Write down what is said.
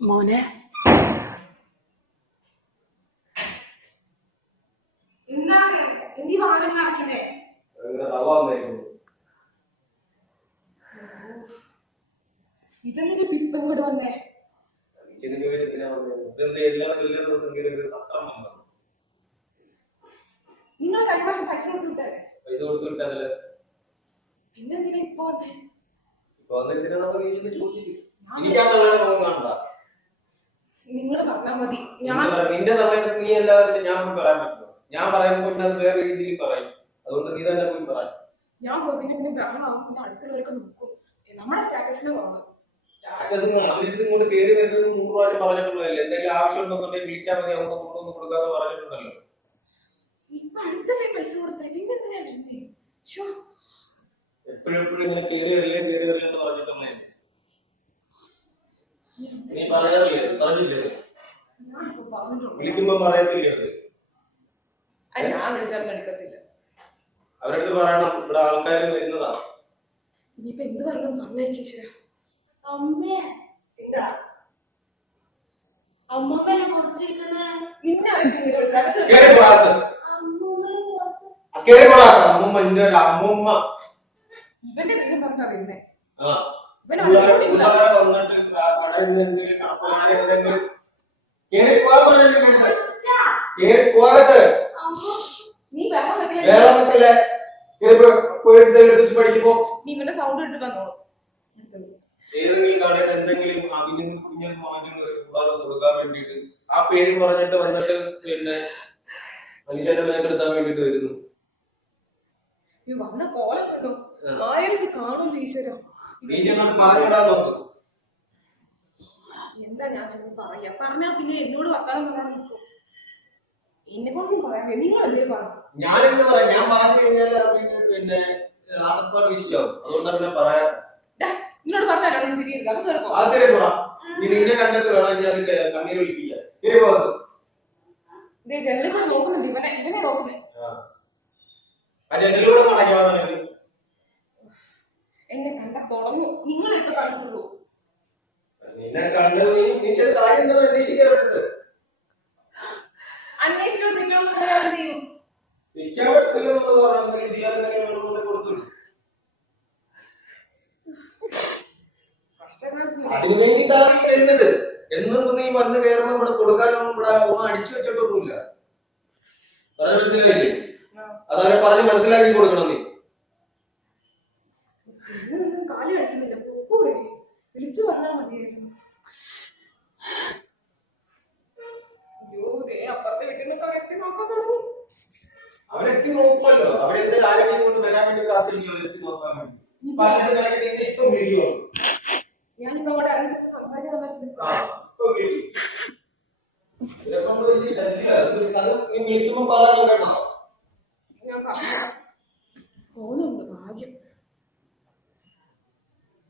മോനെ. ഇതെന്തിന്റെ പിപ്പ് ഇങ്ങോട്ട് വന്നേ? നിങ്ങൾ കഴിഞ്ഞ മാസം പൈസ കൊടുത്തുവിട്ടേ? പൈസ കൊടുത്തുവിട്ടല്ലേ പിന്നെന്തിനാ ഇപ്പൊ വന്നേ? ഇപ്പൊ വന്നിട്ട് നമ്മൾ ചോദിച്ചിട്ട് എനിക്ക് തള്ളയുടെ മുഖം കാണണ്ട നിങ്ങൾ പറഞ്ഞാ മതി. ഞാൻ നിന്റെ തള്ളയുടെ നീ അല്ലാതെ പിന്നെ ഞാൻ പോയി പറയാൻ പറ്റുമോ ഞാൻ പറയുമ്പോൾ പിന്നെ അത് വേറെ രീതിയിൽ പറയും. അതുകൊണ്ട് നീ തന്നെ പോയി പറ. ഞാൻ പോയി പിന്നെ പിന്നെ ബ്രഹ്മാവും പിന്നെ അടുത്തുള്ളവരൊക്കെ നോക്കും. നമ്മുടെ സ്റ്റാറ്റസിന് കുറവ് സ്റ്റാറ്റസിന് അവരിത് ഇങ്ങോട്ട് കയറി വരുന്നത് നൂറ് പ്രാവശ്യം പറഞ്ഞിട്ടുള്ളതല്ലേ? എന്തെങ്കിലും ആവശ്യം ഉണ്ടെന്നുണ്ടെങ്കിൽ വിളിച്ചാൽ മതി അങ്ങോട്ട് കൊണ്ടുവന്ന് പറഞ്ഞിട്ടുണ്ടല്ലോ. ഇപ്പൊ അടുത്തല്ലേ പൈസ കൊടുത്തേ? പിന്നെ എന്തിനാ വരുന്നേ? ശോ എപ്പോഴും എപ്പോഴും ഇങ്ങനെ കയറി വരില്ലേ കയറി വരില്ല എന്ന് പറഞ്ഞിട്ടുള്ളതല്ലേ നീ പറയാറില്ലേ? പറഞ്ഞില്ലേ? വിളിക്കുമ്പോ പറയത്തില്ലേ അത്? അത് ഞാൻ വിളിച്ചാലും എടുക്കത്തില്ല. അവരടുത്ത് പറയണം ഇവിടെ ആൾക്കാർ വരുന്നതാ. ഇനിയിപ്പൊ എന്ത് പറയണം? അമ്മേ. എന്താ? അമ്മമ്മനെ പുറത്തിരിക്കണേ നിന്നെ അമ്മൂമ്മ എന്റെ ഒരു അമ്മൂമ്മ. ഇവന്റെ പേരും പറഞ്ഞാ പിന്നെ വന്നിട്ട് കടയിൽ നിന്ന് എന്തെങ്കിലും കടപ്പലാരെ എന്തെങ്കിലും കേറി പോകാൻ പറഞ്ഞിട്ടുണ്ട്. കേറി പോകരുത് വേറെ മക്കളെ കേറി പോ- എന്തെങ്കിലും എടുത്ത് പഠിക്കുമ്പോ. സൗണ്ട് ഇട്ട് വന്നോളൂ ഏതെങ്കിലും കടയിൽ എന്തെങ്കിലും അഭിനും കുഞ്ഞിനും കൂടാതെ കൊടുക്കാൻ വേണ്ടിട്ട് ആ പേര് പറഞ്ഞിട്ട് വന്നിട്ട് പിന്നെ മനുഷ്യരെ മേക്കെടുത്താൻ വേണ്ടിട്ട് വരുന്നു. വന്ന കോലം കാണും ഈശ്വര. നീ ചെന്നത് പറഞ്ഞിടാൻ നോക്കും. എന്താ ഞാൻ ചെന്ന് പറയാ? പറഞ്ഞാ പിന്നെ എന്നോട് വർത്താനം പറയാൻ നിൽക്കും എന്നെ കൊണ്ടും പറയാ നിങ്ങൾ എന്തേ പറഞ്ഞു ഞാൻ എന്ത് പറയാം? ഞാൻ പറഞ്ഞു കഴിഞ്ഞാൽ പിന്നെ ആടപ്പാട് വിഷയമാവും അതുകൊണ്ടാണ് പിന്നെ പറയാ. നിന്നോട് പറഞ്ഞാലോ നീ തിരിയില്ല അത് തീർക്കോ ആദ്യം പോടാ. നീ നിന്നെ കണ്ടിട്ട് വേണം ഞാൻ കണ്ണീര് ഒളിപ്പിക്കാൻ തിരി പോകത്ത് ജനലിൽ നോക്കുന്നുണ്ട്. ഇവനെ ഇവനെ നോക്കുന്നേ. ആ. ജനലിലൂടെ നടക്കാവാണെങ്കിൽ എന്നെ കണ്ട തുടങ്ങും നിങ്ങൾ ഇപ്പൊ കണ്ടിട്ടുള്ളൂ നിന്നെ കണ്ടത് നീ കാര്യം എന്താ അന്വേഷിക്കാൻ പറ്റുന്നത് അങ്ങനെ എന്ത് ചെയ്യും. നിൽക്കാൻ പറ്റില്ലെന്ന് പറഞ്ഞാൽ എന്തെങ്കിലും ചെയ്യാൻ എന്തെങ്കിലും വേണമെന്നുണ്ടെങ്കിൽ കൊടുത്തു കഷ്ടകാലത്തിന് അതിനു വേണ്ടിയിട്ടാണ് നീ വരുന്നത്. എന്നും നീ വന്ന് കയറുമ്പോ ഇവിടെ കൊടുക്കാനൊന്നും ഇവിടെ ഒന്നും അടിച്ചു വെച്ചിട്ടൊന്നുമില്ല. പറഞ്ഞു മനസ്സിലായില്ലേ? അതവരെ പറഞ്ഞ് മനസ്സിലാക്കി കൊടുക്കണം നീ. കാലി അടിക്കുന്നില്ല വിളിച്ചു പറഞ്ഞാൽ മതിയായിരുന്നു. അപ്പുറത്തെ വീട്ടിൽ നിന്നൊക്കെ വ്യക്തി നോക്കാൻ തുടങ്ങി. അവരെത്തി നോക്കുമല്ലോ. അവരെന്തെങ്കിലും ആരെങ്കിലും കൊണ്ട് വരാൻ വേണ്ടി കാത്തിരിക്കും. അവരെത്തി നോക്കാൻ വേണ്ടി. ഇപ്പൊ വിളിയോ ഞാനിപ്പോ അവിടെ ഇറങ്ങി സംസാരിക്കാൻ പറ്റില്ല. ശല്യം അത് അത് നീ കേട്ടോ പറഞ്ഞു